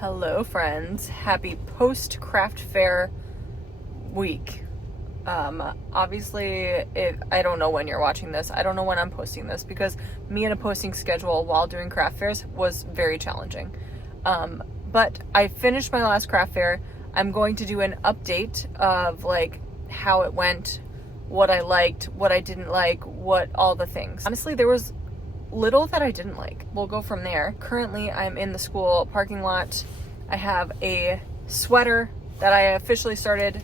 Hello friends, happy post craft fair week. Obviously I don't know when you're watching this. I don't know when I'm posting this because me and a posting schedule while doing craft fairs was very challenging. But I finished my last craft fair. I'm going to do an update of like how it went, what I liked, what I didn't like, what all the things. Honestly, there was little that I didn't like. We'll go from there. Currently, I'm in the school parking lot. I have a sweater that I officially started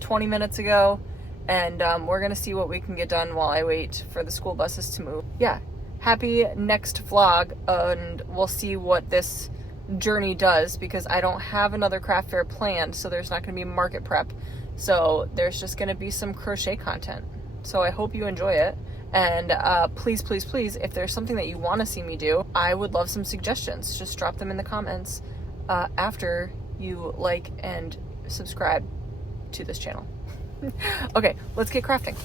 20 minutes ago, and we're gonna see what we can get done while I wait for the school buses to move. Yeah, happy next vlog, and we'll see what this journey does because I don't have another craft fair planned, so there's not gonna be market prep. So there's just gonna be some crochet content. So I hope you enjoy it. And please, please, please, if there's something that you want to see me do, I would love some suggestions. Just drop them in the comments after you like and subscribe to this channel. Okay, let's get crafting.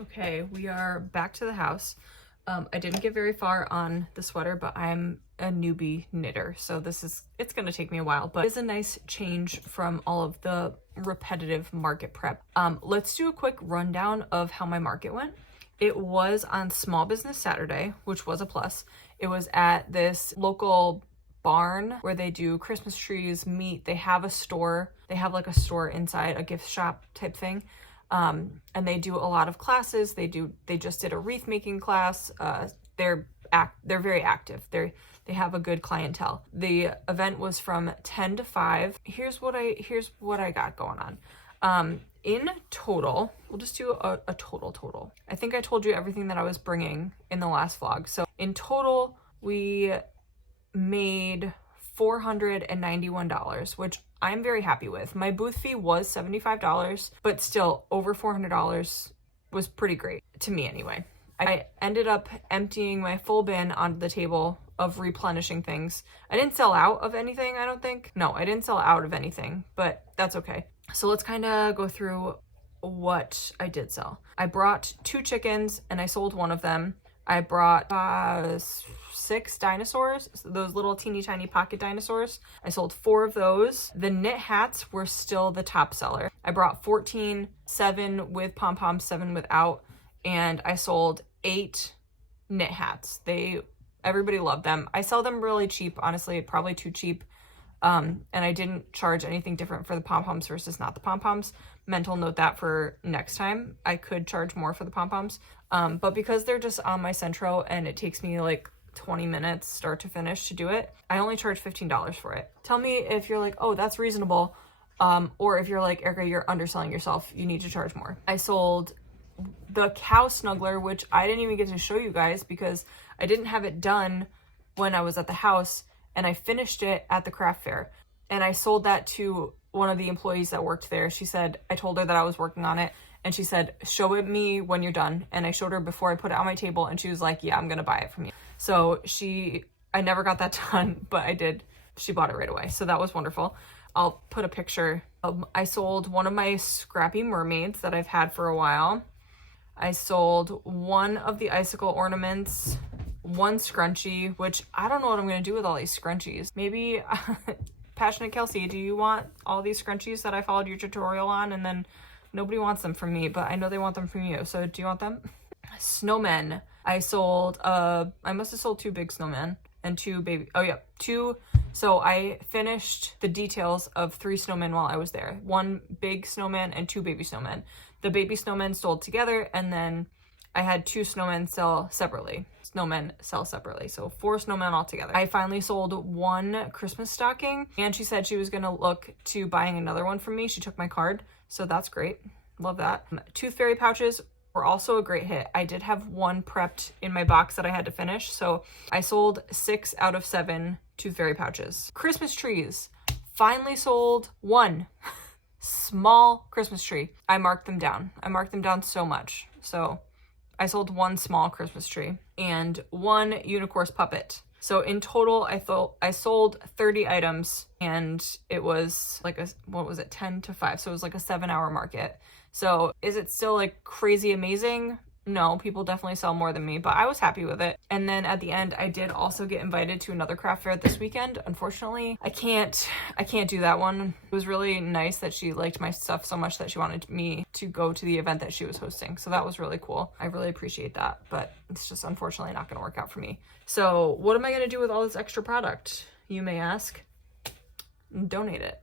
Okay, we are back to the house. I didn't get very far on the sweater, but I'm a newbie knitter, so it's gonna take me a while, but it's a nice change from all of the repetitive market prep. Let's do a quick rundown of how my market went. It was on Small Business Saturday, which was a plus. It was at this local barn where they do Christmas trees, meat. They have a store. They have like a store inside, a gift shop type thing. And they do a lot of classes. They just did a wreath making class. They're very active. They have a good clientele. The event was from 10 to 5. Here's what I got going on. In total, we'll just do a total. I think I told you everything that I was bringing in the last vlog. So in total, we made $491, which I'm very happy with. My booth fee was $75, but still over $400 was pretty great to me anyway. I ended up emptying my full bin onto the table of replenishing things. I didn't sell out of anything, I don't think. No, I didn't sell out of anything, but that's okay. So let's kind of go through what I did sell. I brought 2 chickens and I sold one of them. I brought 6 dinosaurs, those little teeny tiny pocket dinosaurs. I sold 4 of those. The knit hats were still the top seller. I brought 14, 7 with pom-poms, 7 without, and I sold 8 knit hats. Everybody loved them. I sell them really cheap, honestly, probably too cheap. And I didn't charge anything different for the pom-poms versus not the pom-poms. Mental note that for next time. I could charge more for the pom-poms. But because they're just on my Centro and it takes me like 20 minutes start to finish to do it, I only charge $15 for it. Tell me if you're like, oh, that's reasonable. Or if you're like, Erica, you're underselling yourself. You need to charge more. I sold the cow snuggler, which I didn't even get to show you guys because I didn't have it done when I was at the house, and I finished it at the craft fair. And I sold that to one of the employees that worked there. She said, I told her that I was working on it, and she said, show it me when you're done. And I showed her before I put it on my table, and she was like, yeah, I'm gonna buy it from you. So I never got that done, but I did. She bought it right away. So that was wonderful. I'll put a picture. I sold one of my scrappy mermaids that I've had for a while. I sold one of the icicle ornaments, 1 scrunchie, which I don't know what I'm going to do with all these scrunchies. Maybe, Passionate Kelsey, do you want all these scrunchies that I followed your tutorial on? And then nobody wants them from me, but I know they want them from you. So do you want them? Snowmen. I must have sold 2 big snowmen and 2 baby. Oh yeah, 2. So I finished the details of 3 snowmen while I was there. 1 big snowman and 2 baby snowmen. The baby snowmen sold together, and then I had 2 snowmen sell separately. So 4 snowmen altogether. I finally sold 1 Christmas stocking, and she said she was gonna look to buying another one from me. She took my card, so that's great. Love that. Tooth fairy pouches were also a great hit. I did have 1 prepped in my box that I had to finish, so I sold 6 out of 7 tooth fairy pouches. Christmas trees. Finally sold 1. Small Christmas tree. I marked them down. I marked them down so much. So I sold 1 small Christmas tree and 1 unicorn puppet. So in total, I sold 30 items, and it was like 10 to 5. So it was like a 7-hour market. So is it still like crazy amazing? No, people definitely sell more than me, but I was happy with it. And then at the end, I did also get invited to another craft fair this weekend. Unfortunately, I can't do that one. It was really nice that she liked my stuff so much that she wanted me to go to the event that she was hosting. So that was really cool. I really appreciate that, but it's just unfortunately not going to work out for me. So what am I going to do with all this extra product, you may ask? Donate it.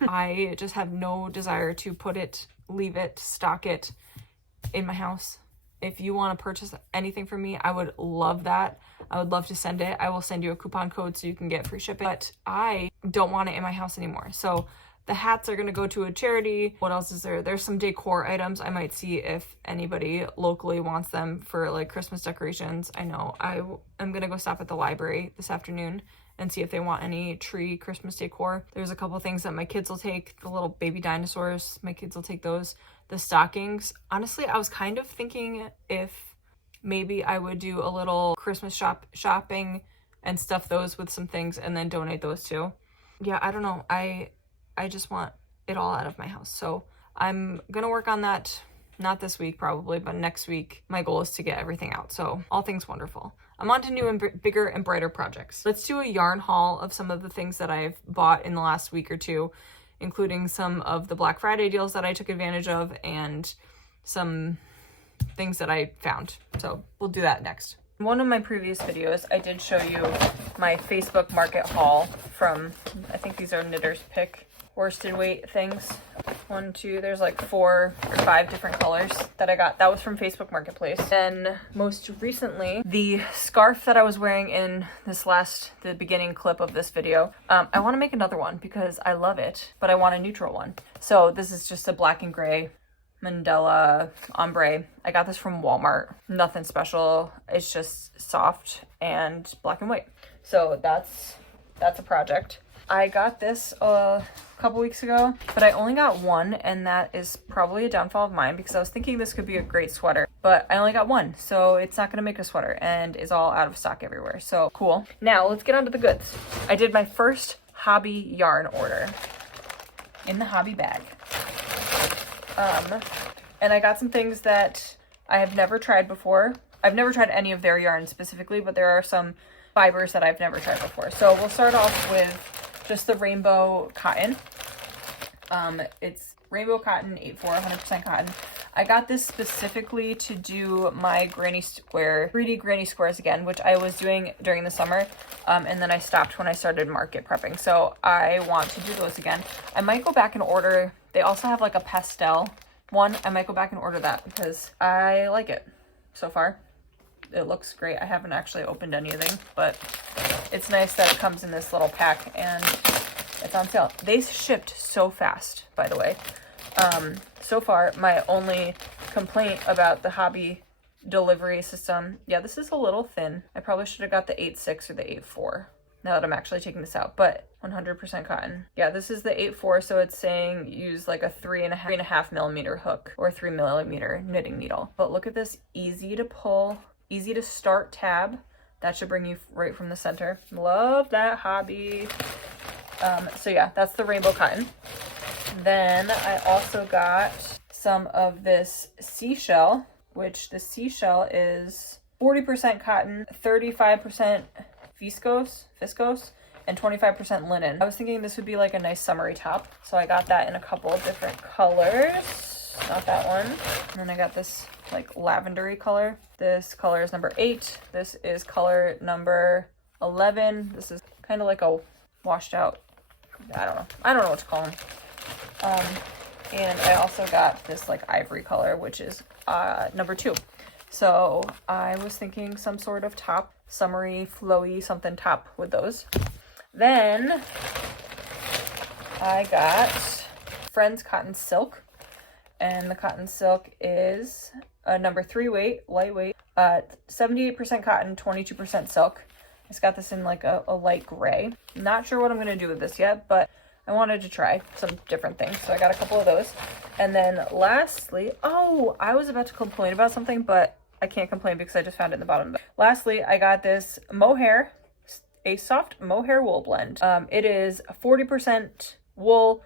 I just have no desire to put it, leave it, stock it in my house. If you want to purchase anything from me, I would love that. I would love to send it. I will send you a coupon code so you can get free shipping, but I don't want it in my house anymore. So the hats are going to go to a charity. What else is there? There's some decor items. I might see if anybody locally wants them for like Christmas decorations. I know I'm going to go stop at the library this afternoon and see if they want any tree Christmas decor. There's a couple things that my kids will take. The little baby dinosaurs, my kids will take those. The stockings, honestly, I was kind of thinking if maybe I would do a little Christmas shopping and stuff those with some things and then donate those too. Yeah, I don't know. I just want it all out of my house. So I'm gonna work on that, not this week probably, but next week. My goal is to get everything out. So all things wonderful. I'm on to new and bigger and brighter projects. Let's do a yarn haul of some of the things that I've bought in the last week or two, including some of the Black Friday deals that I took advantage of and some things that I found. So we'll do that next. In one of my previous videos, I did show you my Facebook Market haul from, I think these are Knitter's Pick worsted weight things. One, two, there's like 4 or 5 different colors that I got. That was from Facebook Marketplace. Then most recently, the scarf that I was wearing in the beginning clip of this video, I want to make another one because I love it, but I want a neutral one. So this is just a black and gray Mandela ombre. I got this from Walmart. Nothing special. It's just soft and black and white. So that's a project. I got this a couple weeks ago, but I only got one, and that is probably a downfall of mine because I was thinking this could be a great sweater, but I only got one, so it's not going to make a sweater and is all out of stock everywhere. So cool. Now let's get on to the goods. I did my first hobby yarn order in the hobby bag. And I got some things that I have never tried before. I've never tried any of their yarn specifically, but there are some fibers that I've never tried before. So we'll start off with just the rainbow cotton. It's rainbow cotton, 8/4, 100% cotton. I got this specifically to do my 3D granny squares again, which I was doing during the summer, and then I stopped when I started market prepping. So I want to do those again. I might go back and order, they also have like a pastel one. I might go back and order that because I like it so far. It looks great. I haven't actually opened anything, but it's nice that it comes in this little pack and it's on sale. They shipped so fast, by the way. So far, my only complaint about the hobby delivery system, yeah, this is a little thin. I probably should have got the 8/6 or the 8/4 now that I'm actually taking this out, but 100% cotton. Yeah, this is the 8/4, so it's saying use like a 3.5 millimeter hook or 3 millimeter knitting needle. But look at this easy to pull, easy to start tab. That should bring you right from the center. Love that hobby. So yeah, that's the rainbow cotton. Then I also got some of this seashell, which the seashell is 40% cotton, 35% viscose, and 25% linen. I was thinking this would be like a nice summery top, so I got that in a couple of different colors. Not that one. And then I got this like lavendery color. This color is number 8. This is color number 11. This is kind of like a washed out, I don't know what to call them. And I also got this like ivory color, which is number 2. So I was thinking some sort of top, summery, flowy, something top with those. Then I got Friends Cotton Silk, and the cotton silk is a number 3 weight, lightweight, 78% cotton, 22% silk. I just got this in like a light gray. Not sure what I'm going to do with this yet, but I wanted to try some different things, so I got a couple of those. And then lastly, oh, I was about to complain about something, but I can't complain because I just found it in the bottom. Lastly, I got this mohair, a soft mohair wool blend. It is 40% wool,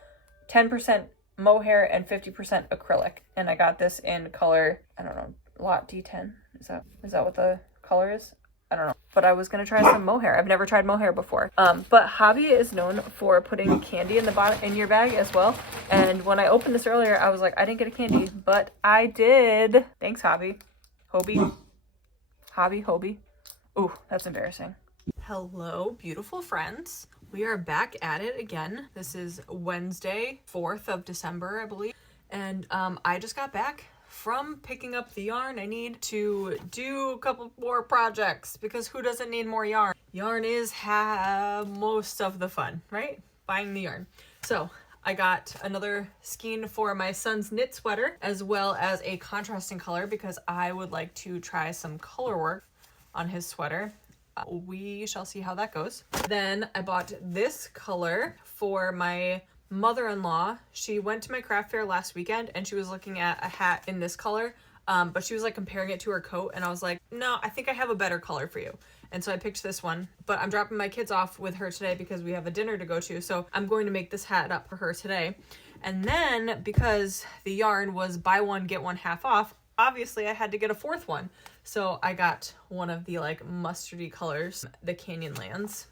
10% mohair, and 50% acrylic. And I got this in color, I don't know, Lot D10. Is that what the color is? I don't know. But I was gonna try some mohair. I've never tried mohair before. But Hobby is known for putting candy in the bottom in your bag as well. And when I opened this earlier, I was like, I didn't get a candy, but I did. Thanks, Hobby. Hobie. Hobby, Hobie. Ooh, that's embarrassing. Hello, beautiful friends. We are back at it again. This is Wednesday, 4th of December, I believe. And I just got back from picking up the yarn. I need to do a couple more projects because who doesn't need more yarn? Yarn is most of the fun, right? Buying the yarn. So I got another skein for my son's knit sweater as well as a contrasting color because I would like to try some color work on his sweater. We shall see how that goes. Then I bought this color for my mother-in-law. She went to my craft fair last weekend and she was looking at a hat in this color, but she was like comparing it to her coat and I was like, no, I think I have a better color for you. And so I picked this one, but I'm dropping my kids off with her today because we have a dinner to go to. So I'm going to make this hat up for her today. And then because the yarn was buy one, get one half off, obviously I had to get a fourth one. So I got one of the like mustardy colors, the Canyonlands,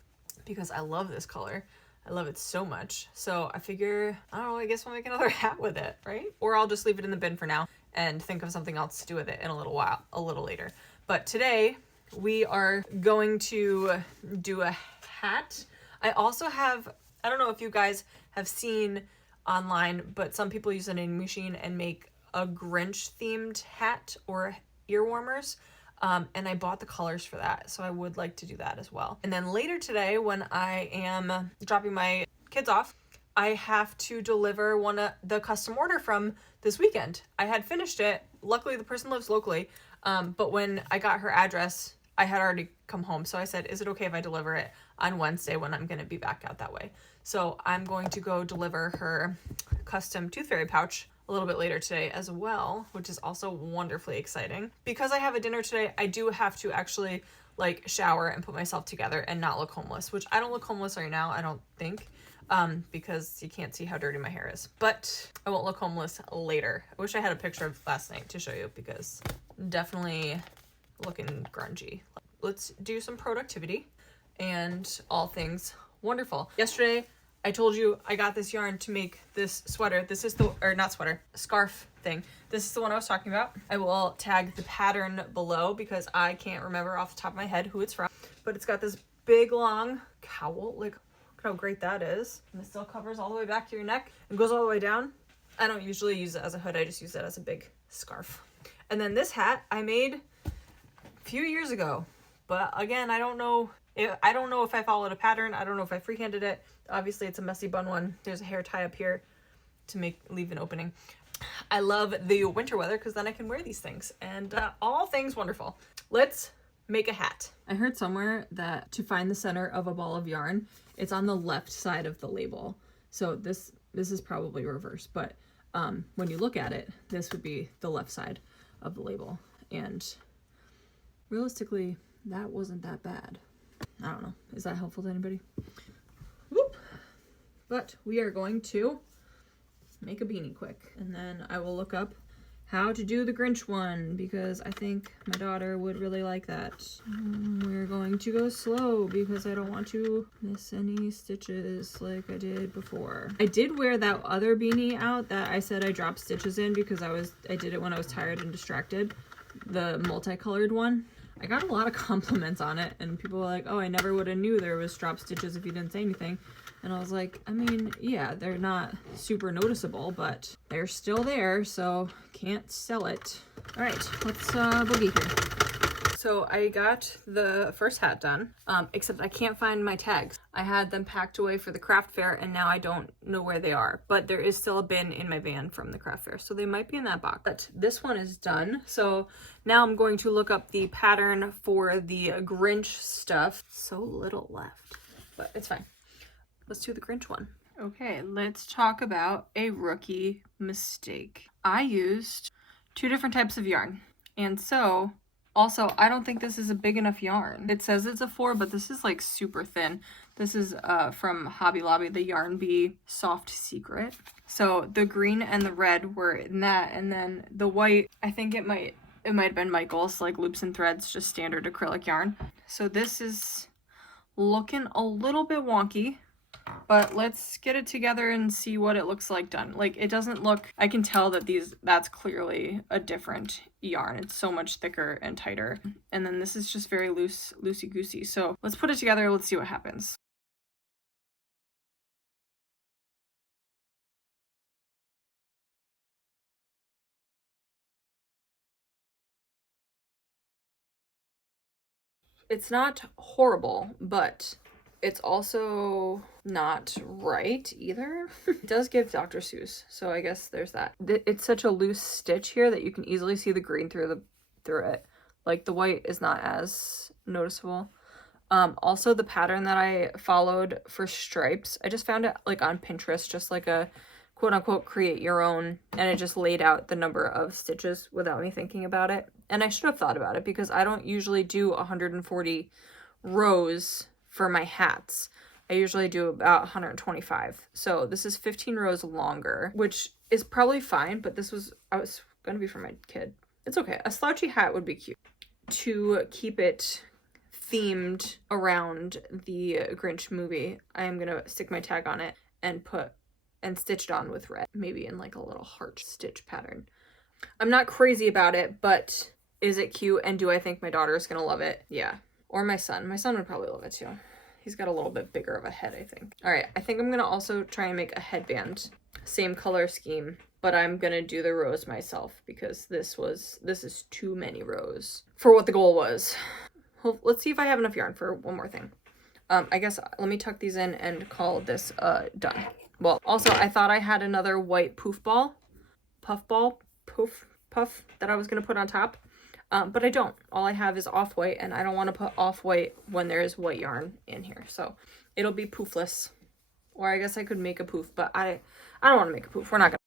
because I love this color. I love it so much. So I figure, I don't know, I guess we'll make another hat with it, right? Or I'll just leave it in the bin for now and think of something else to do with it in a little later. But today we are going to do a hat. I also have, I don't know if you guys have seen online, but some people use a knitting machine and make a Grinch themed hat or ear warmers. And I bought the colors for that, so I would like to do that as well. And then later today, when I am dropping my kids off, I have to deliver one of the custom order from this weekend. I had finished it. Luckily, the person lives locally, but when I got her address, I had already come home. So I said, is it okay if I deliver it on Wednesday when I'm going to be back out that way? So I'm going to go deliver her custom Tooth Fairy pouch a little bit later today as well, which is also wonderfully exciting. Because I have a dinner today, I do have to actually like shower and put myself together and not look homeless, which I don't look homeless right now, I don't think, because you can't see how dirty my hair is. But I won't look homeless later. I wish I had a picture of last night to show you because definitely looking grungy. Let's do some productivity and all things wonderful. Yesterday, I told you I got this yarn to make this sweater. This is the, or not sweater, scarf thing. This is the one I was talking about. I will tag the pattern below because I can't remember off the top of my head who it's from. But it's got this big long cowl. Like, look how great that is. And it still covers all the way back to your neck and goes all the way down. I don't usually use it as a hood. I just use it as a big scarf. And then this hat I made a few years ago. But again, I don't know if I followed a pattern. I don't know if I freehanded it. Obviously, it's a messy bun one. There's a hair tie up here to leave an opening. I love the winter weather because then I can wear these things. And all things wonderful. Let's make a hat. I heard somewhere that to find the center of a ball of yarn, it's on the left side of the label. So this is probably reversed. But when you look at it, this would be the left side of the label. And realistically, that wasn't that bad. I don't know. Is that helpful to anybody? Whoop. But we are going to make a beanie quick. And then I will look up how to do the Grinch one because I think my daughter would really like that. We're going to go slow because I don't want to miss any stitches like I did before. I did wear that other beanie out that I said I dropped stitches in because I did it when I was tired and distracted. The multicolored one. I got a lot of compliments on it and people were like, oh, I never would have knew there was drop stitches if you didn't say anything. And I was like, I mean, yeah, they're not super noticeable, but they're still there, so can't sell it. All right, let's boogie here. So I got the first hat done, except I can't find my tags. I had them packed away for the craft fair and now I don't know where they are, but there is still a bin in my van from the craft fair. So they might be in that box, but this one is done. So now I'm going to look up the pattern for the Grinch stuff. So little left, but it's fine. Let's do the Grinch one. Okay, let's talk about a rookie mistake. I used 2 different types of yarn. And so also, I don't think this is a big enough yarn. It says it's a 4, but this is like super thin. This is from Hobby Lobby, the Yarn Bee Soft Secret. So the green and the red were in that, and then the white, I think it might It might have been Michael's, like Loops and Threads, just standard acrylic yarn. So this is looking a little bit wonky, but let's get it together and see what it looks like done. Like, it doesn't look, I can tell that that's clearly a different yarn. It's so much thicker and tighter. And then this is just very loosey-goosey. So let's put it together, let's see what happens. It's not horrible, but it's also not right either. It does give Dr. Seuss, so I guess there's that. It's such a loose stitch here that you can easily see the green through it. Like, the white is not as noticeable. Also, the pattern that I followed for stripes, I just found it like on Pinterest, just like a quote-unquote create your own, and it just laid out the number of stitches without me thinking about it. And I should have thought about it because I don't usually do 140 rows for my hats. I usually do about 125. So this is 15 rows longer, which is probably fine, but I was gonna be for my kid. It's okay. A slouchy hat would be cute. To keep it themed around the Grinch movie, I am gonna stick my tag on it and stitched on with red, maybe in like a little heart stitch pattern. I'm not crazy about it, but is it cute, and do I think my daughter is gonna love it? Yeah. Or my son. My son would probably love it too. He's got a little bit bigger of a head, I think. All right, I think I'm gonna also try and make a headband. Same color scheme, but I'm gonna do the rows myself because this is too many rows for what the goal was. Let's see if I have enough yarn for one more thing. I guess let me tuck these in and call this done. Well, also I thought I had another white puff that I was gonna put on top, but I don't. All I have is off-white, and I don't want to put off-white when there is white yarn in here, so it'll be poofless. Or I guess I could make a poof, but I don't want to make a poof. We're not gonna.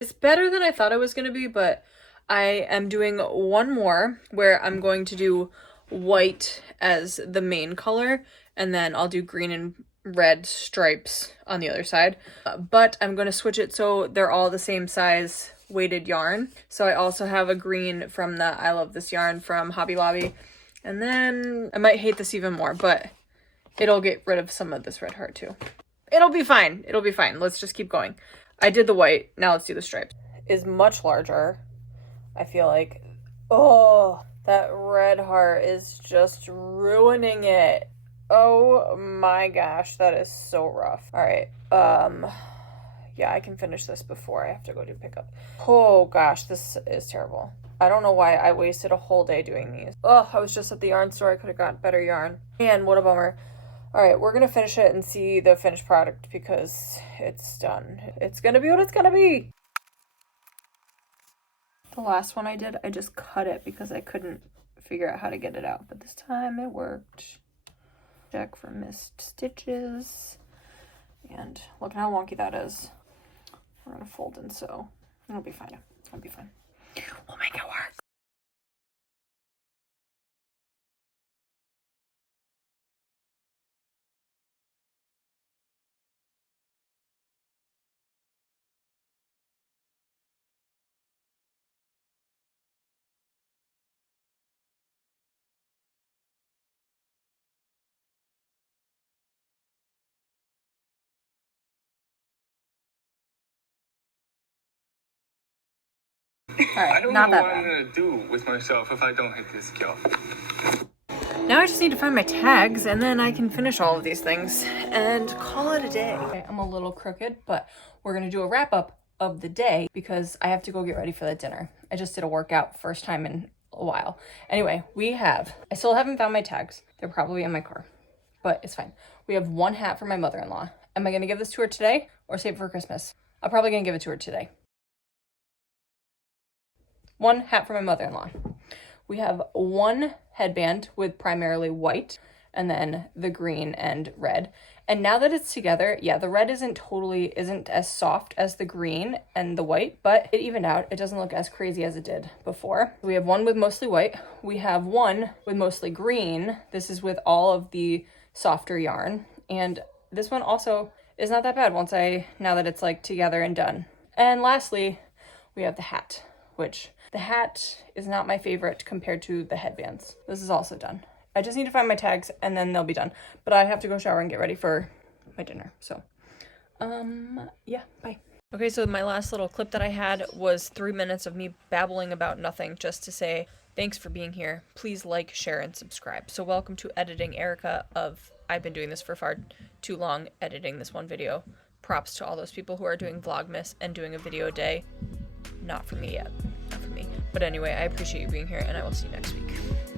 It's better than I thought it was gonna be, but I am doing one more where I'm going to do white as the main color, and then I'll do green and red stripes on the other side. But I'm going to switch it so they're all the same size weighted yarn. So I also have a green from the I Love This Yarn from Hobby Lobby. And then I might hate this even more, but it'll get rid of some of this red heart too. It'll be fine. It'll be fine. Let's just keep going. I did the white. Now let's do the stripes. Is much larger. I feel like, oh, that red heart is just ruining it. Oh my gosh, that is so rough. All right, yeah, I can finish this before I have to go do pickup. Oh gosh, this is terrible. I don't know why I wasted a whole day doing these. Oh, I was just at the yarn store. I could have gotten better yarn. Man, what a bummer. All right, we're gonna finish it and see the finished product because it's done. It's gonna be what it's gonna be. The last one I did, I just cut it because I couldn't figure out how to get it out, but this time it worked. Check for missed stitches, and look how wonky that is. We're gonna fold and sew. It'll be fine. It'll be fine. We'll make it work. Right, I don't know what I'm gonna do with myself if I don't hit this kill. Now I just need to find my tags, and then I can finish all of these things and call it a day. Okay, I'm a little crooked, but we're gonna do a wrap up of the day because I have to go get ready for the dinner. I just did a workout first time in a while. Anyway, I still haven't found my tags. They're probably in my car, but it's fine. We have one hat for my mother-in-law. Am I gonna give this to her today or save it for Christmas? I'm probably gonna give it to her today. One hat for my mother-in-law. We have one headband with primarily white and then the green and red. And now that it's together, yeah, the red isn't as soft as the green and the white, but it evened out. It doesn't look as crazy as it did before. We have one with mostly white. We have one with mostly green. This is with all of the softer yarn. And this one also is not that bad now that it's like together and done. And lastly, we have the hat, which the hat is not my favorite compared to the headbands. This is also done. I just need to find my tags and then they'll be done. But I have to go shower and get ready for my dinner. So, yeah, bye. Okay, so my last little clip that I had was 3 minutes of me babbling about nothing just to say thanks for being here. Please like, share, and subscribe. So welcome to Editing Erica of I've been doing this for far too long, editing this one video. Props to all those people who are doing Vlogmas and doing a video a day. Not for me yet. Not for me. But anyway, I appreciate you being here and I will see you next week.